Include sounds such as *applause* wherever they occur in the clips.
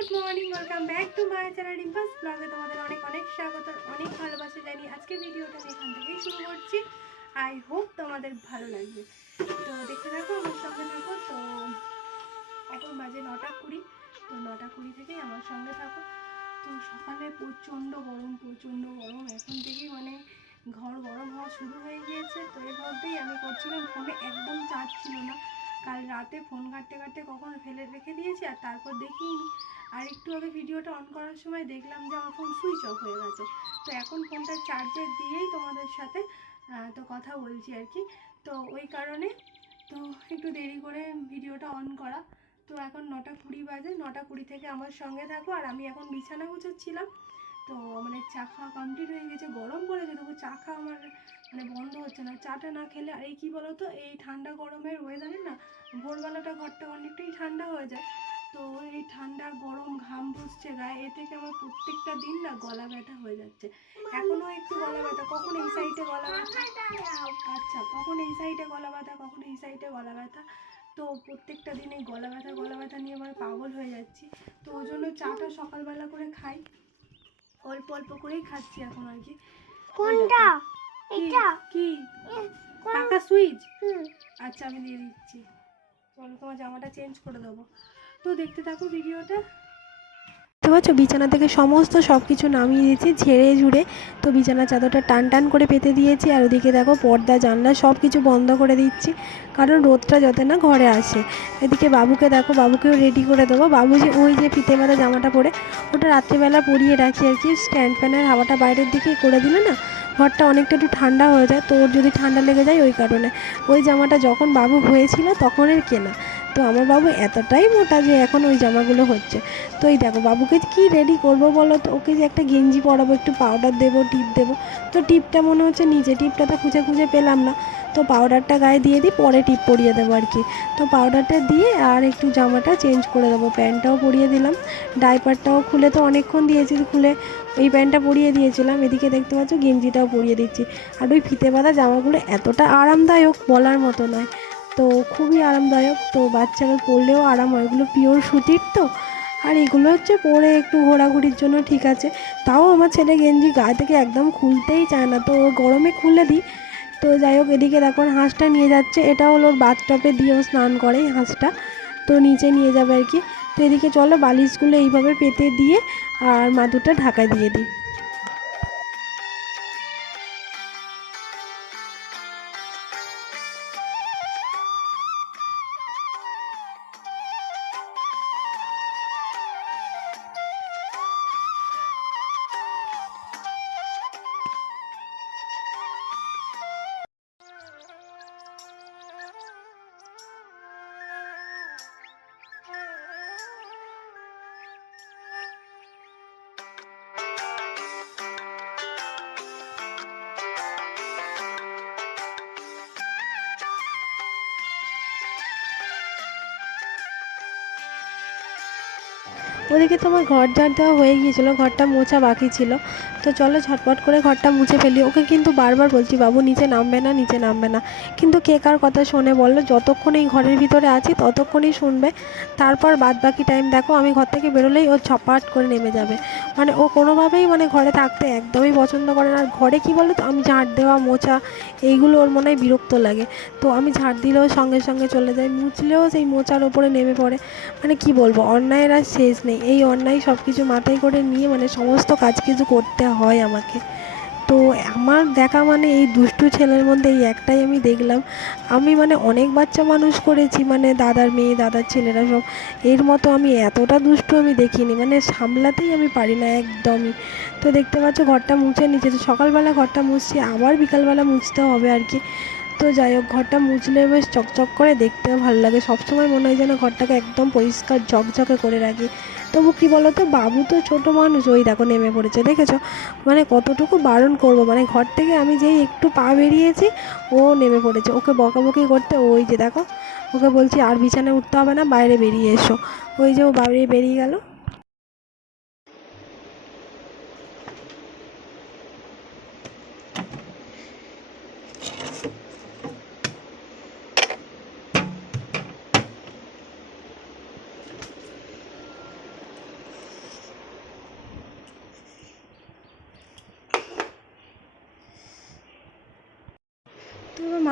Good morning welcome back to my channel Rimpa's ব্লগে তোমাদের অনেক অনেক স্বাগত, অনেক ভালোবাসা জানি আজকে ভিডিওটা আমি এখান থেকেই শুরু করছি। আই হোপ তোমাদের ভালো লাগবে। তো দেখতে থাকো, আমার সঙ্গে থাকো। তো এখন বাজে নটা কুড়ি, তো নটা কুড়ি থেকেই আমার সঙ্গে থাকো। তো সকালে প্রচণ্ড গরম প্রচণ্ড গরম। এখন থেকেই মানে ঘর গরম হওয়া শুরু হয়ে গিয়েছে। তো এর মধ্যেই আমি করছিলাম, ফোনে একদম চার্জ ছিল না। কাল রাতে ফোন ঘাটতে ঘাটতে কখন ফেলে রেখে দিয়েছি আর তারপর দেখিনি। আর একটু আগে ভিডিওটা অন করার সময় দেখলাম যে আমার ফোন সুইচ অফ হয়ে গেছে। তো এখন ফোনটা চার্জে দিয়েই তোমাদের সাথে তো কথা বলছি আর কি। তো ওই কারণে তো একটু দেরি করে ভিডিওটা অন করা। তো এখন নটা কুড়ি বাজে, নটা কুড়ি থেকে আমার সঙ্গে থাকো আর আমি এখন বিছানা গুছোচ্ছিলাম। তো মানে চা খাওয়া কমপ্লিট হয়ে গেছে, গরম পড়েছে, তবু চা খাওয়া আমার মানে বন্ধ হচ্ছে না। চাটা না খেলে আর এই কী বলো তো এই ঠান্ডা গরমের ওয়েদারে না ভোরবেলাটা ঘরটা অনেকটাই ঠান্ডা হয়ে যায়। তো এই ঠান্ডা গরম ঘাম বসছে গায়ে, এ থেকে আমার প্রত্যেকটা দিন না গলা ব্যথা হয়ে যাচ্ছে। এখনও একটু গলা ব্যথা, কখন এই সাইডে গলা ব্যথা? আচ্ছা কখন এই সাইডে গলা ব্যথা, কখন এই সাইডে গলা ব্যথা? তো প্রত্যেকটা দিন এই গলা ব্যথা গলা ব্যথা নিয়ে আমার পাগল হয়ে যাচ্ছি। তো ওই জন্য চাটা সকালবেলা করে খাই। অল্প অল্প করেই খাচ্ছি এখন আর কি। কোনটা? এটা? কি? পাকা সুইচ? হুম। আচ্ছা আমি দিয়ে দিচ্ছি। চলো তোমার জামাটা চেঞ্জ করে দেবো। তো দেখতে থাকো ভিডিওটা। দেখতে পাচ্ছ? বিছানা থেকে সমস্ত সব কিছু নামিয়ে দিয়েছি, ঝেড়ে ঝুড়ে। তো বিছানা চাদরটা টান টান করে পেতে দিয়েছি। আর ওদিকে দেখো, পর্দা, জানলা সব কিছু বন্ধ করে দিচ্ছি। কারণ রোদটা যাতে না ঘরে আসে। এদিকে বাবুকে দেখো, বাবুকেও রেডি করে দেবো। বাবু যে, ওই যে ফিতে বাঁধা জামাটা পরে, ওটা রাত্রিবেলা পরিয়ে রাখি আর কি। স্ট্যান্ড ফ্যানের হাওয়াটা বাইরের দিকে করে দিলে না, ঘরটা অনেকটা একটু ঠান্ডা হয়ে যায়। তো ওর যদি ঠান্ডা লেগে যায়, ওই কারণে। ওই জামাটা যখন বাবু হয়েছিল তখনের কেনা। তো আমার বাবু এতটাই মোটা যে এখন ওই জামাগুলো হচ্ছে। তো এই দেখো, বাবুকে কি রেডি করব বলো তো? ওকে যে একটা গেঞ্জি পরাবো, একটু পাউডার দেবো টিপ দেবো। তো টিপটা মনে হচ্ছে নিচে টিপটা তো খুঁজে খুঁজে পেলাম না। তো পাউডারটা গায়ে দিয়ে দিই, পরে টিপ পরিয়ে দেবো আর কি। তো পাউডারটা দিয়ে আর একটু জামাটা চেঞ্জ করে দেবো। প্যান্টটাও পরিয়ে দিলাম। ডাইপারটাও খুলে তো অনেকক্ষণ দিয়েছি, খুলে এই প্যান্টটা পরিয়ে দিয়েছিলাম। এদিকে দেখতে পাচ্ছ গেঞ্জিটাও পরিয়ে দিচ্ছি। আর ওই ফিতে বাঁধা জামাগুলো এতটা আরামদায়ক বলার মতো নয়। তো খুবই আরামদায়ক। তো বাচ্চারা পরলেও আরাম হয়। এগুলো পিওর সুতির তো। আর এগুলো হচ্ছে পরে একটু ঘোরাঘুরির জন্য ঠিক আছে। তাও আমার ছেলে গেঞ্জি গায়ে থেকে একদম খুলতেই চায় না। তো গরমে খুলে দিই। তো যাই হোক, এদিকে দেখো, হাঁসটা নিয়ে যাচ্ছে। এটা হলো ওর বাথটপে দিয়েও স্নান করে হাঁসটা। তো নিচে নিয়ে যাবে আর কি। তো এদিকে চলো, বালিশগুলো এইভাবে পেতে দিয়ে আর মাদুরটা ঢাকা দিয়ে দিই। ওদিকে তো আমার ঘর ঝাড় দেওয়া হয়ে গিয়েছিল, ঘরটা মোছা বাকি ছিল। তো চলো ঝটপট করে ঘরটা মুছে ফেলি। ওকে কিন্তু বারবার বলছি, বাবু, নিচে নামবে না, নিচে নামবে না। কিন্তু কে কার কথা শোনে বলল যতক্ষণ এই ঘরের ভিতরে আছি, ততক্ষণই শুনবে। তারপর বাদ বাকি টাইম দেখো, আমি ঘর থেকে বেরোলেই ও ছপাট করে নেমে যাবে। মানে ও কোনোভাবেই মানে ঘরে থাকতে একদমই পছন্দ করে না। আর ঘরে কি বলো তো, আমি ঝাড় দেওয়া, মোছা, এইগুলো ওর মনে হয় বিরক্ত লাগে। তো আমি ঝাড় দিলেও সঙ্গে সঙ্গে চলে যাই মুছলেও সেই মোচার ওপরে নেমে পড়ে। মানে কি বলব, অন্যায়ের আর শেষ নেই। এই অন্যায় সব কিছু মাথায় করে নিয়ে মানে সমস্ত কাজ কিছু করতে হয় আমাকে। তো আমার দেখা মানে এই দুষ্টু ছেলের মধ্যে এই একটাই আমি দেখলাম। আমি মানে অনেক বাচ্চা মানুষ করেছি মানে দাদার মেয়ে, দাদার ছেলেরা সব। এর মতো আমি এতটা দুষ্টু আমি দেখিনি মানে সামলাতেই আমি পারি না একদমই। তো দেখতে পাচ্ছ ঘরটা মুছে নিচে সকালবেলা ঘরটা মুছছি, আবার বিকালবেলা মুছতে হবে আর কি। তো যাই হোক, ঘরটা মুছলে বেশ চকচক করে দেখতেও ভালো লাগে। সবসময় মনে হয় যেন ঘরটাকে একদম পরিষ্কার ঝকঝকে করে রাখি। তবু কি বলো তো বাবু তো ছোট মানুষ, ওই দেখো নেমে পড়েছে, দেখেছ? মানে কতটুকু বারণ করব? মানে ঘর থেকে আমি যেই একটু পা বেরিয়েছি, ও নেমে পড়েছে। ওকে বকাবকি করতে, ওই যে দেখো, ওকে বলছি, আর বিছানায় উঠতে হবে না, বাইরে বেরিয়ে এসো। ওই যে ও বাইরে বেরিয়ে গেল।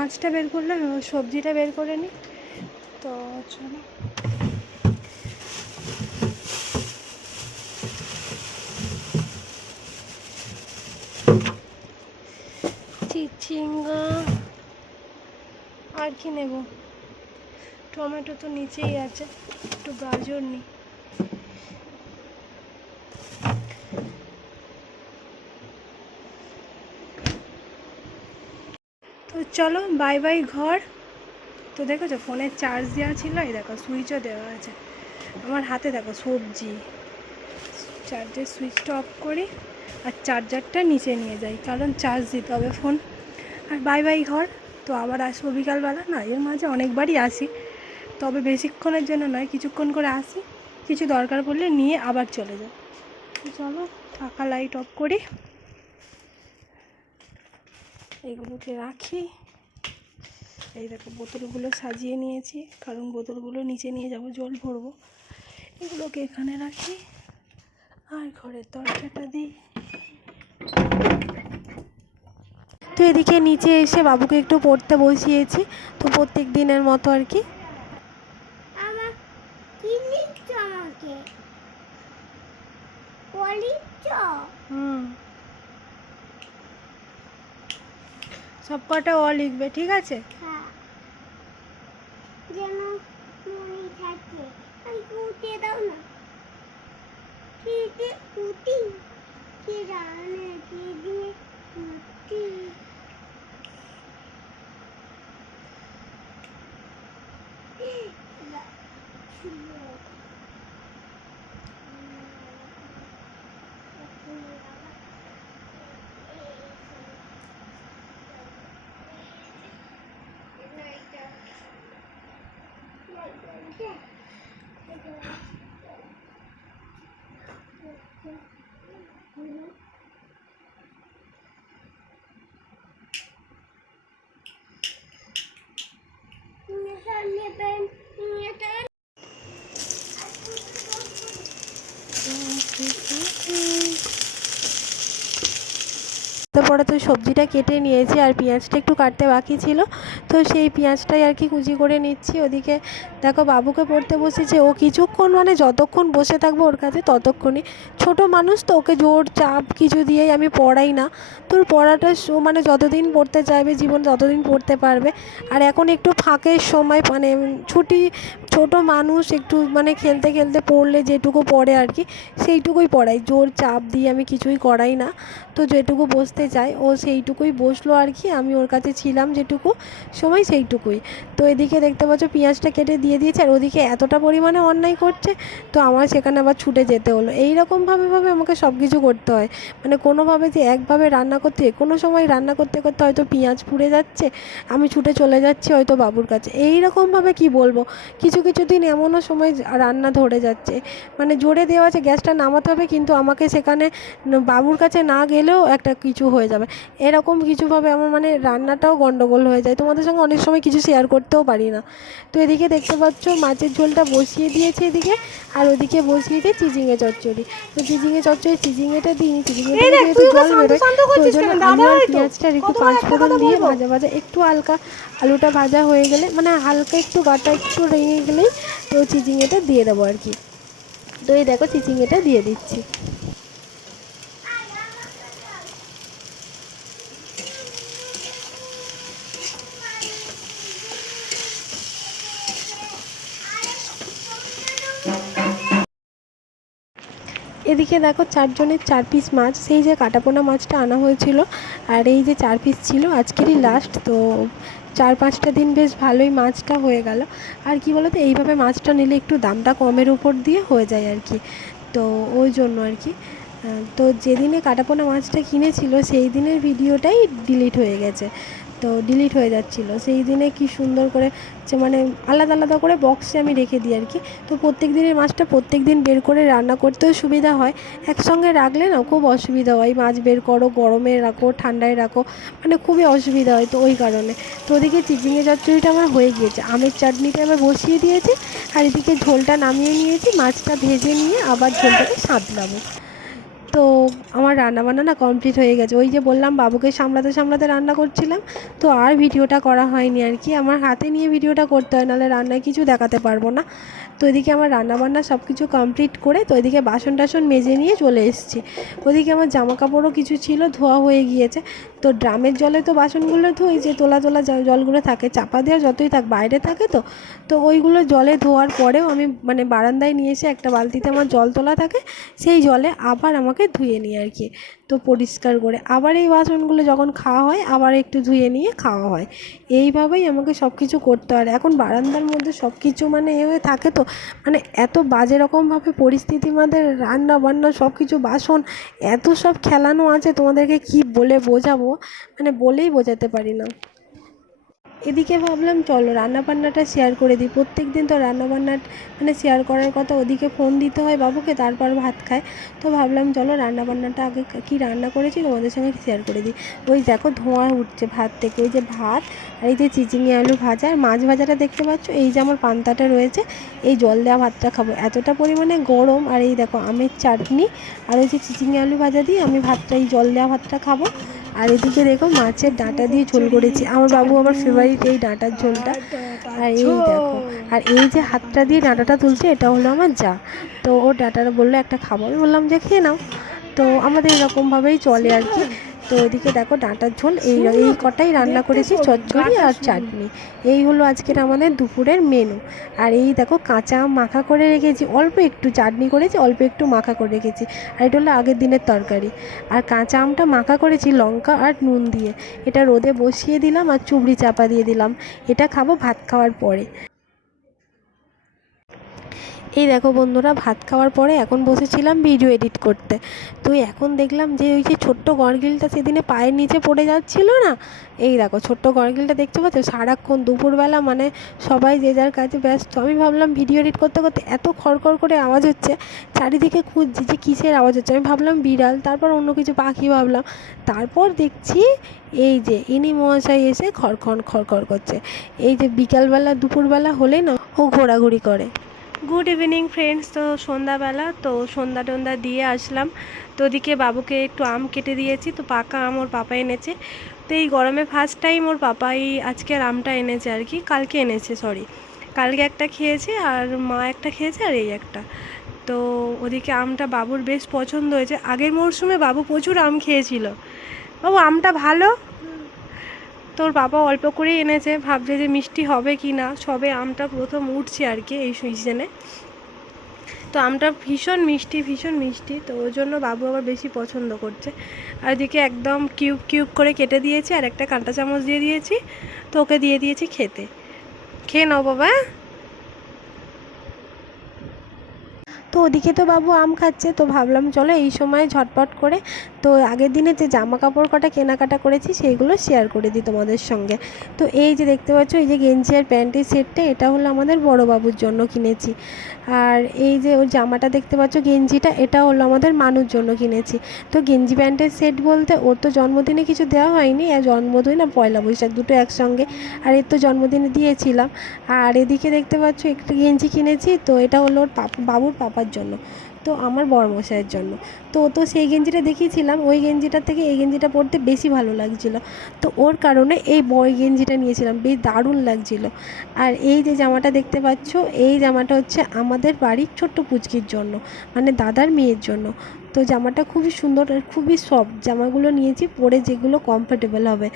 মাছটা বের করলাম এবার সবজিটা বের করে নিই। তো চলো। চিচিঙ্গা। আর কি নেব? টমেটো তো নিচেই আছে, একটু গাজর নিই। চলো, বাই বাই ঘর। তো দেখেছ ফোনের চার্জ দেওয়া ছিল, এই দেখো সুইচও দেওয়া আছে আমার হাতে দেখো, সবজি। চার্জের সুইচটা অফ করি, আর চার্জারটা নিচে নিয়ে যাই, কারণ চার্জ দিতে হবে ফোন আর বাই বাই ঘর, তো আবার আসব বিকালবেলা। না, এর মাঝে অনেকবারই আসি, তবে বেশিক্ষণের জন্য নয়, কিছুক্ষণ করে আসি। কিছু দরকার পড়লে নিয়ে আবার চলে যাই। চলো, ফাঁকা লাইট অফ করি। এইগুলোকে রাখি। এই দেখো বোতলগুলো সাজিয়ে নিয়েছি কারণ বোতলগুলো নিচে নিয়ে যাব জল ভরবো। এগুলোকে এখানে রাখি আর ঘরের দরজাটা দিই। তো এদিকে নিচে এসে বাবুকে একটু পড়তে বসিয়েছি তো প্রত্যেক দিনের মতো আর কি। সব কটা অ লিখবে ঠিক আছে হ্যাঁ যেন মনে থাকে আমি উঠে দাও না কিতে উঠি কি জানে কি দিয়ে *laughs* উঠি তারপরে তো সবজিটা কেটে নিয়েছি আর পেঁয়াজটা একটু কাটতে বাকি ছিল। তো সেই পেঁয়াজটাই আর কি কুচি করে নিচ্ছি। ওদিকে দেখো বাবুকে পড়তে বসেছে। ও কিছুক্ষণ মানে যতক্ষণ বসে থাকব ওর কাছে ততক্ষণই। ছোট মানুষ তো, ওকে জোর চাপ কিছু দিয়েই আমি পড়াই না। তোর পড়াটা মানে যতদিন পড়তে চাইবে জীবন ততদিন পড়তে পারবে। আর এখন একটু ফাঁকের সময় মানে ছুটি ছোট মানুষ একটু মানে খেলতে খেলতে পড়লে যেটুকু পড়ে আর কি, সেইটুকুই পড়াই জোর চাপ দিয়ে আমি কিছুই করাই না। তো যেটুকু বসতে চায়, ও সেইটুকুই বসল আর কি, আমি ওর কাছে ছিলাম যেটুকু সময় সেইটুকুই। তো এদিকে দেখতে পাচ্ছ পেঁয়াজটা কেটে দিয়ে দিয়েছে, আর ওদিকে এতটা পরিমাণে অন্যায় করছে, তো আমার সেখানে আবার ছুটে যেতে হলো। এই রকমভাবে ভাবে আমাকে সব কিছু করতে হয়। মানে কোনোভাবে যে একভাবে রান্না করতে, কোনো সময় রান্না করতে করতে হয়তো পেঁয়াজ পুড়ে যাচ্ছে, আমি ছুটে চলে যাচ্ছি হয়তো বাবুর কাছে। এই রকমভাবে কি বলব? কিছু কিছু কিছু দিন এমনও সময় রান্না ধরে যাচ্ছে। মানে জোরে দেওয়া আছে গ্যাসটা নামাতে হবে কিন্তু আমাকে সেখানে বাবুর কাছে না গেলেও একটা কিছু হয়ে যাবে। এরকম কিছুভাবে আমার মানে রান্নাটাও গন্ডগোল হয়ে যায়। তোমাদের সঙ্গে অনেক সময় কিছু শেয়ার করতেও পারি না। তো এদিকে দেখতে পাচ্ছ মাছের ঝোলটা বসিয়ে দিয়েছে এদিকে আর ওদিকে বসিয়েছে চিচিঙে চচ্চড়ি। তো চিচিঙে চচ্চড়ি চিচিঙেটা দিই চিচিঙেটা যেহেতু জল বেরোয়। তো ওই জন্য আলু আর পেঁয়াজটা একটু পাঁচ ফোড়ন দিয়ে ভাজা ভাজা একটু হালকা আলুটা ভাজা হয়ে গেলে মানে হালকা একটু গাটা একটু রেঙে গেলেই তো চিচিঙেটা দিয়ে দেবো আর কি। তো এই দেখো চিচিঙেটা দিয়ে দিচ্ছি। এদিকে দেখো চারজনের চার পিস মাছ, সেই যে কাটাপোনা মাছটা আনা হয়েছিল, আর এই যে চার পিস ছিল, আজকেরই লাস্ট তো চার পাঁচটা দিন বেশ ভালোই মাছটা হয়ে গেল। আর কি বলো তো এইভাবে মাছটা নিলে একটু দামটা কমের উপর দিয়ে হয়ে যায় আর কি। তো ওই জন্য আর কি। তো যেদিনে কাটাপোনা মাছটা কিনেছিল, সেই দিনের ভিডিওটাই ডিলিট হয়ে গেছে। তো ডিলিট হয়ে যাচ্ছিল। সেই দিনে কি সুন্দর করে মানে আলাদা আলাদা করে বক্সে আমি রেখে দিই আর কি। তো প্রত্যেক দিনের মাছটা প্রত্যেক দিন বের করে রান্না করতেও সুবিধা হয়। একসঙ্গে রাখলে না খুব অসুবিধা হয়। মাছ বের করো, গরমে রাখো, ঠান্ডায় রাখো মানে খুবই অসুবিধা হয় তো ওই কারণে। তো ওদিকে চিচিঙে চচ্চড়িটা আমার হয়ে গিয়েছে। আমের চাটনিটা এবার বসিয়ে দিয়েছি আর এদিকে ঝোলটা নামিয়ে নিয়েছি। মাছটা ভেজে নিয়ে আবার ঝোলটাকে সাঁতলাবো। তো আমার রান্না বান্না না কমপ্লিট হয়ে গেছে। ওই যে বললাম, বাবুকে সামলাতে সামলাতে রান্না করছিলাম, তো আর ভিডিওটা করা হয়নি আর কি। আমার হাতে নিয়ে ভিডিওটা করতে হয়, নাহলে রান্নায় কিছু দেখাতে পারব না। তো এদিকে আমার রান্নাবান্না সব কিছু কমপ্লিট করে তো এদিকে বাসন টাসন মেজে নিয়ে চলে এসেছি। ওদিকে আমার জামা কাপড়ও কিছু ছিল, ধোয়া হয়ে গিয়েছে। তো ড্রামের জলে তো বাসনগুলো ধুই, যে তোলা তোলা জলগুলো থাকে, চাপা দেওয়া যতই থাক, বাইরে থাকে তো। তো ওইগুলো জলে ধোয়ার পরেও আমি মানে বারান্দায় নিয়ে এসে একটা বালতিতে আমার জল তোলা থাকে, সেই জলে আবার আমাকে ধুয়ে নিই আর কি। তো পরিষ্কার করে আবার এই বাসনগুলো যখন খাওয়া হয়, আবার একটু ধুয়ে নিয়ে খাওয়া হয়। এইভাবেই আমাকে সব কিছু করতে হয়। এখন বারান্দার মধ্যে সব কিছু মানে এ হয়ে থাকে তো মানে এত বাজে রকমভাবে পরিস্থিতি, আমাদের রান্না বান্না সব কিছু বাসন, এত সব খেলানো আছে, তোমাদেরকে কি বলে বোঝাবো? মানে বলেই বোঝাতে পারি না। এদিকে ভাবলাম, চলো রান্না বান্নাটা শেয়ার করে দিই। প্রত্যেক দিন তো রান্না বান্না মানে শেয়ার করার কথা ওদিকে ফোন দিতে হয় বাবুকে, তারপর ভাত খায়। তো ভাবলাম, চলো রান্না বান্নাটা আগে কী রান্না করেছি তোমাদের সঙ্গে শেয়ার করে দিই। ওই দেখো ধোঁয়া উঠছে ভাত থেকে ওই যে ভাত আর এই যে চিচিঙে আলু ভাজা। আর মাছ ভাজাটা দেখতে পাচ্ছ, এই যে আমার পান্তাটা রয়েছে, এই জল দেওয়া ভাতটা খাব। এতটা পরিমাণে গরম, আর এই দেখো আমের চাটনি আর ওই যে চিচিঙে আলু ভাজা দিয়ে আমি ভাতটা, এই জল দেওয়া ভাতটা খাব। আর এদিকে দেখো মাছের ডাঁটা দিয়ে ঝোল করেছি। আমার বাবু আমার ফেভারিট এই ডাঁটার ঝোলটা। আর এই দেখো, আর এই যে হাতটা দিয়ে ডাঁটাটা তুলছে, এটা হলো আমার যা। তো ও ডাঁটাটা বলল, একটা খাব আমি বললাম যে খেয়ে নাও। তো আমাদের এরকমভাবেই চলে আর কি। তো ওইদিকে দেখো ডাঁটার ঝোল, এই এই কটাই রান্না করেছি, চচ্চড়ি আর চাটনি। এই হলো আজকের আমাদের দুপুরের মেনু আর এই দেখো কাঁচা মাখা করে রেখেছি, অল্প একটু চাটনি করেছি, অল্প একটু মাখা করে রেখেছি। আর এটা হলো আগের দিনের তরকারি। আর কাঁচা আমটা মাখা করেছি লঙ্কা আর নুন দিয়ে। এটা রোদে বসিয়ে দিলাম আর চুবড়ি চাপা দিয়ে দিলাম। এটা খাব ভাত খাওয়ার পরে। এই দেখো বন্ধুরা, ভাত খাওয়ার পরে এখন বসেছিলাম ভিডিও এডিট করতে। তো এখন দেখলাম যে ওই যে ছোট্ট গরগিলটা সেদিনে পায়ের নিচে পড়ে যাচ্ছিল না? এই দেখো, ছোট্ট গরগিলটা দেখতে পাচ্ছ? সারাক্ষণ দুপুরবেলা মানে সবাই যে যার কাজে ব্যস্ত। আমি ভাবলাম ভিডিও এডিট করতে করতে এত খড়খড় করে আওয়াজ হচ্ছে, চারিদিকে খুঁজছি যে কিসের আওয়াজ হচ্ছে। আমি ভাবলাম বিড়াল, তারপর অন্য কিছু পাখি ভাবলাম। তারপর দেখছি এই যে ইনি মহাশয় এসে খড়খড় খড়খড় করছে। এই যে বিকালবেলা, দুপুরবেলা হলে না ও ঘোরাঘুরি করে। গুড ইভিনিং ফ্রেন্ডস তো সন্ধ্যাবেলা, তো সন্ধ্যা টন্ধা দিয়ে আসলাম। তো ওদিকে বাবুকে একটু আম কেটে দিয়েছি। তো পাকা আম ওর পাপা এনেছে। তো এই গরমে ফার্স্ট টাইম ওর পাপাই আজকের আমটা এনেছে আর কি। কালকে এনেছে সরি কালকে একটা খেয়েছে আর মা একটা খেয়েছে আর এই একটা। তো ওদিকে আমটা বাবুর বেশ পছন্দ হয়েছে। আগের মরশুমে বাবু প্রচুর আম খেয়েছিল। বাবু, আমটা ভালো? তোর বাবা অল্প করেই এনেছে, ভাবছে যে মিষ্টি হবে কি না। সবে আমটা প্রথম উঠছে আর কি এই সিজনে তো আমটা ভীষণ মিষ্টি ভীষণ মিষ্টি। তো ওই জন্য বাবু আবার বেশি পছন্দ করছে। আর এদিকে একদম কিউব কিউব করে কেটে দিয়েছি আর একটা কাঁটা চামচ দিয়ে দিয়েছি। তো ওকে দিয়ে দিয়েছি খেতে। খেয়ে নাও বাবা? তো ওদিকে তো বাবু আম খাচ্ছে। তো ভাবলাম চলো এই সময় ঝটপট করে তো আগের দিনে যে জামা কাপড় কটা কেনাকাটা করেছি, সেইগুলো শেয়ার করে দিই তোমাদের সঙ্গে। তো এই যে দেখতে পাচ্ছ, এই যে গেঞ্জি আর প্যান্টের সেটটা, এটা হলো আমাদের বড় বাবুর জন্য কিনেছি। আর এই যে ওর জামাটা দেখতে পাচ্ছ, গেঞ্জিটা এটা হলো আমাদের মানুষ জন্য কিনেছি। তো গেঞ্জি প্যান্টের সেট বলতে, ওর তো জন্মদিনে কিছু দেওয়া হয়নি, আর জন্মদিন আর পয়লা বৈশাখ দুটো একসঙ্গে। আর এর তো জন্মদিনে দিয়েছিলাম। আর এদিকে দেখতে পাচ্ছ, একটা গেঞ্জি কিনেছি, তো এটা হলো ওর বাবুর পাপার জন্য। তো আমার বড়মশাইয়ের জন্য। তো ও তো সেই গেঞ্জিটা দেখিয়েছিলাম, ওই গেঞ্জিটার থেকে এই গেঞ্জিটা পরতে বেশি ভালো লাগছিল। তো ওর কারণে এই বয় গেঞ্জিটা নিয়েছিলাম, বেশ দারুণ লাগছিল। আর এই যে জামাটা দেখতে পাচ্ছ, এই জামাটা হচ্ছে আমাদের বাড়ির ছোট্ট পুচকির জন্য মানে দাদার মেয়ের জন্য। তো জামাটা খুবই সুন্দর আর খুবই সফট জামাগুলো নিয়েছি, পরে যেগুলো কমফোর্টেবল হবে।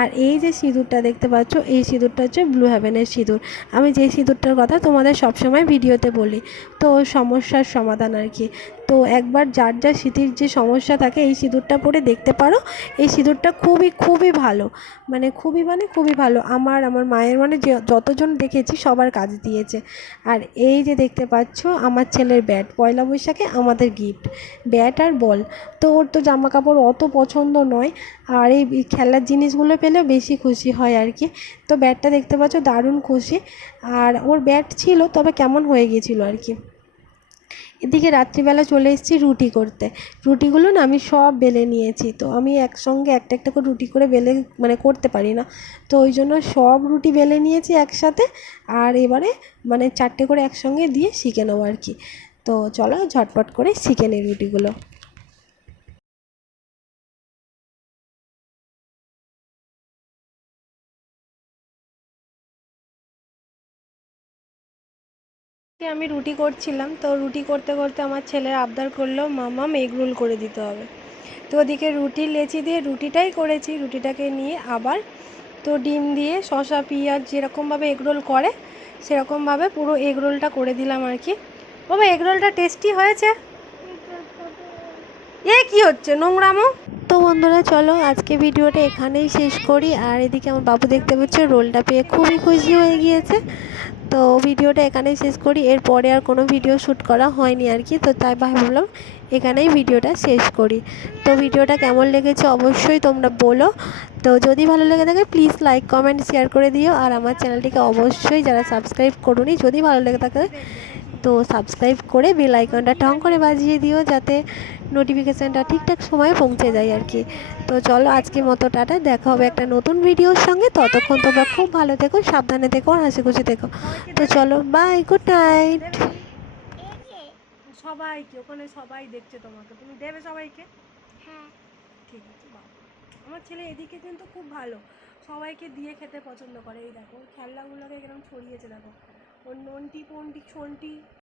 আর এই যে সিঁদুরটা দেখতে পাচ্ছ, এই সিঁদুরটা হচ্ছে ব্লু হ্যাভেনের সিঁদুর। আমি যে সিঁদুরটার কথা তোমাদের সবসময় ভিডিওতে বলি। তো সমস্যার সমাধান আর কি। তো একবার যার যা স্মৃতির যে সমস্যা থাকে, এই সিঁদুরটা পরে দেখতে পারো। এই সিঁদুরটা খুবই খুবই ভালো। মানে খুবই মানে খুবই ভালো। আমার আমার মায়ের মানে যে যতজন দেখেছি, সবার কাজ দিয়েছে। আর এই যে দেখতে পাচ্ছ, আমার ছেলের ব্যাট পয়লা বৈশাখে আমাদের গিফট ব্যাট আর বল। তো ওর তো জামা কাপড় অত পছন্দ নয়। আর এই খেলার জিনিসগুলো পেলে বেশি খুশি হয় আর কি। তো ব্যাটটা দেখতে পাচ্ছ, দারুণ খুশি। আর ওর ব্যাট ছিল, তবে কেমন হয়ে গিয়েছিল আর কি। এদিকে রাত্রিবেলা চলে এসেছি রুটি করতে। রুটিগুলো না আমি সব বেলে নিয়েছি। তো আমি একসঙ্গে একটা একটা করে রুটি করে বেলে মানে করতে পারি না। তো ওই জন্য সব রুটি বেলে নিয়েছি একসাথে। আর এবারে মানে চারটে করে একসঙ্গে দিয়ে শিখে নেব আর কি। তো চলো ঝটপট করে চিকেনের রুটিগুলো। আমি রুটি করছিলাম, তো রুটি করতে করতে আমার ছেলের আবদার করল, মামা এগ রোল করে দিতে হবে। তো ওদিকে রুটি লেচি দিয়ে রুটিটাই করেছি, রুটিটাকে নিয়ে আবার তো ডিম দিয়ে শশা পিঁয়াজ যেরকমভাবে এগরোল করে, সেরকমভাবে পুরো এগরোলটা করে দিলাম আর কি। বাবা এগ রোলটা টেস্টি হয়েছে? এ, কি হচ্ছে? নোংরামো? তো বন্ধুরা, চলো আজকে ভিডিওটা এখানেই শেষ করি। আর এদিকে আমার বাবু দেখতে পাচ্ছে রোলটা পেয়ে খুবই খুশি হয়ে গিয়েছে। তো ভিডিওটা এখানেই শেষ করি। এরপরে আর কোনো ভিডিও শ্যুট করা হয়নি আর কি। তো তাই ভাবলাম এখানেই ভিডিওটা শেষ করি। তো ভিডিওটা কেমন লেগেছে অবশ্যই তোমরা বলো। তো যদি ভালো লেগে থাকে প্লিজ লাইক কমেন্ট শেয়ার করে দিও। আর আমার চ্যানেলটিকে অবশ্যই যারা সাবস্ক্রাইব করুনি, যদি ভালো লেগে থাকে তো সাবস্ক্রাইব করে বেল আইকনটা টং করে বাজিয়ে দিও যাতে নোটিফিকেশানটা ঠিকঠাক সময়ে পৌঁছে যায় আর কি। তো চলো আজকের মতো টাটা দেখা হবে একটা নতুন ভিডিওর সঙ্গে। ততক্ষণ তোমরা খুব ভালো থেকো সাবধানে থেকো আর হাসি খুশি থেকো। তো চলো বাই গুড নাইট সবাইকে ওখানে সবাই দেখছে তোমাকে। তুমি দেবে সবাইকে? হ্যাঁ। ঠিক আছে বাবা আমার ছেলে এদিকে কিন্তু খুব ভালো। সবাইকে দিয়ে খেতে পছন্দ করে। এই দেখো খেলনাগুলোকে এরকম ছড়িয়েছে দেখো। নন্টি পন্টি ছন্টি